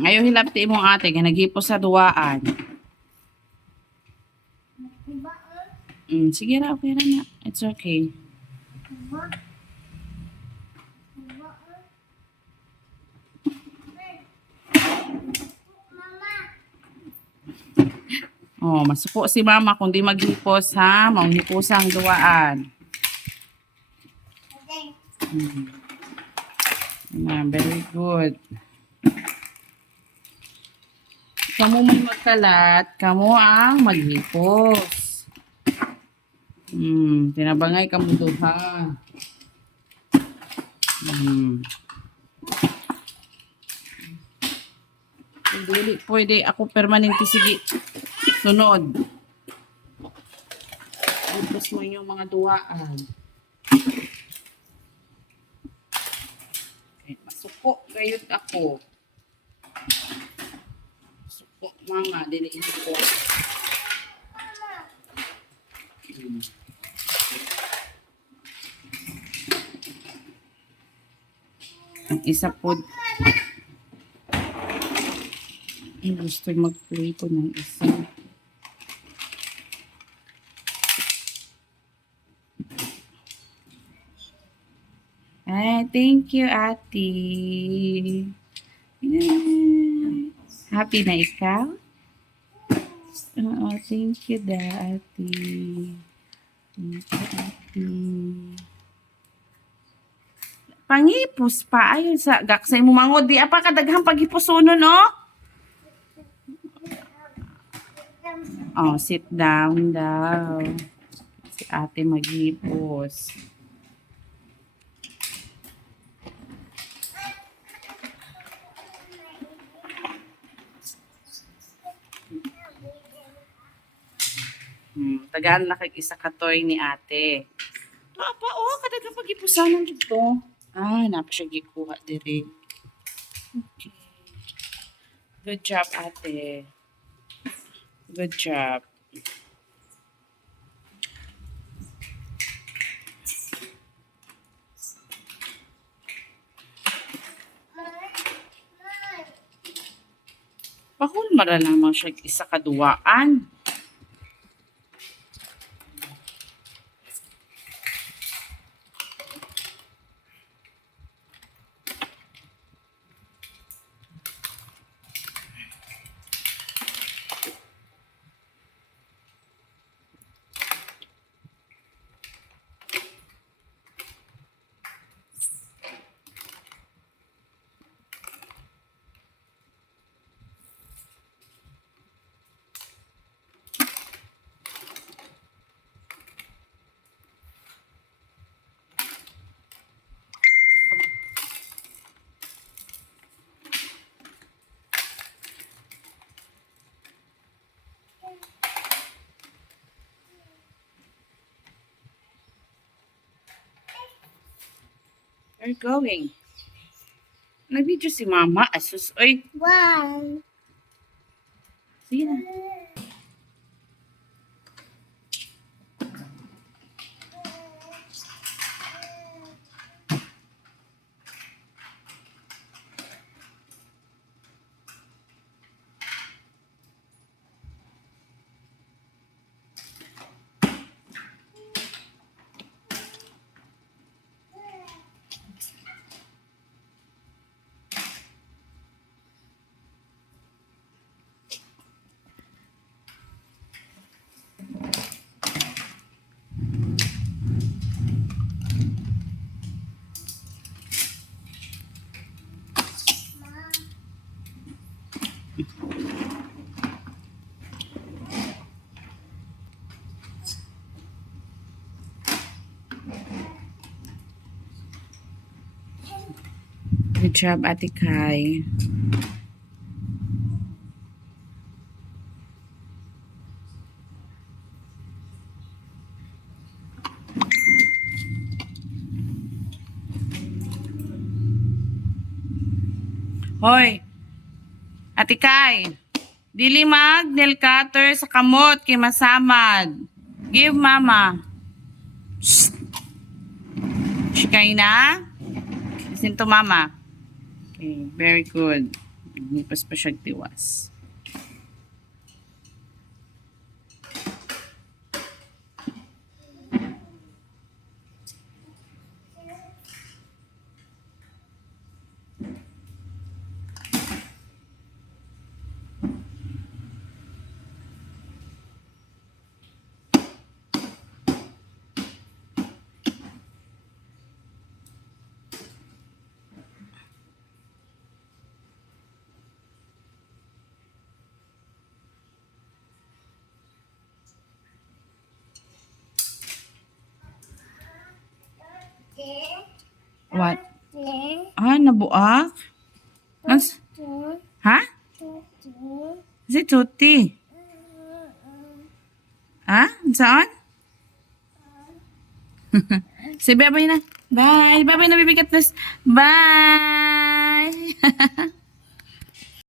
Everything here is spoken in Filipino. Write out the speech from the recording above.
Ayaw hilapti mo ate, kaya naghipos sa duwaan. Sige ra, okay ra na. It's okay. Oh, masuko si mama kung di maghipos ha. Manghipos ang duwaan. Very good. Kamu may magkalat, kamu ang maghipos. Tinabangay kamu duha. Dili pwede ako permanente sige. Sunod. Hipos mo yung mga duwaan. Okay, masuko gayud ako. Suko mama, dili ko. Ang isa po gusto mag-play ko ng isa. Ay, thank you, ate. Happy na ikaw? Oo, thank you da, ate. Thank you, ate. Pangipos pa. Ayun sa gaksay mo mangod. Di apa kadaghang paghipusuno, no? Oh, sit down daw. Si ate maghipos. Tagaan na kag isa katoy ni ate. Apa, kadaghang paghipusanan dito. Napa siya gikuha diri. Okay. Good job, ate. Good job. Bakul mara naman siya isa kaduwaan. Where are you going? Nag-video si mama. Asus, oy. Why? Sige na. Good job, Ate Kai. Hoy, Ate Kai, dili mag nail cutter sa kamot kay masamad. Give mama. Shh. Shikay na. Listen to mama. Okay, very good. Lipas pa siya tiwas. What? Ah, nabuak? Mas, ha? Si Tuti. Ha? Saan? Say bye-bye na. Bye. Bye-bye na, bibigat. Bye.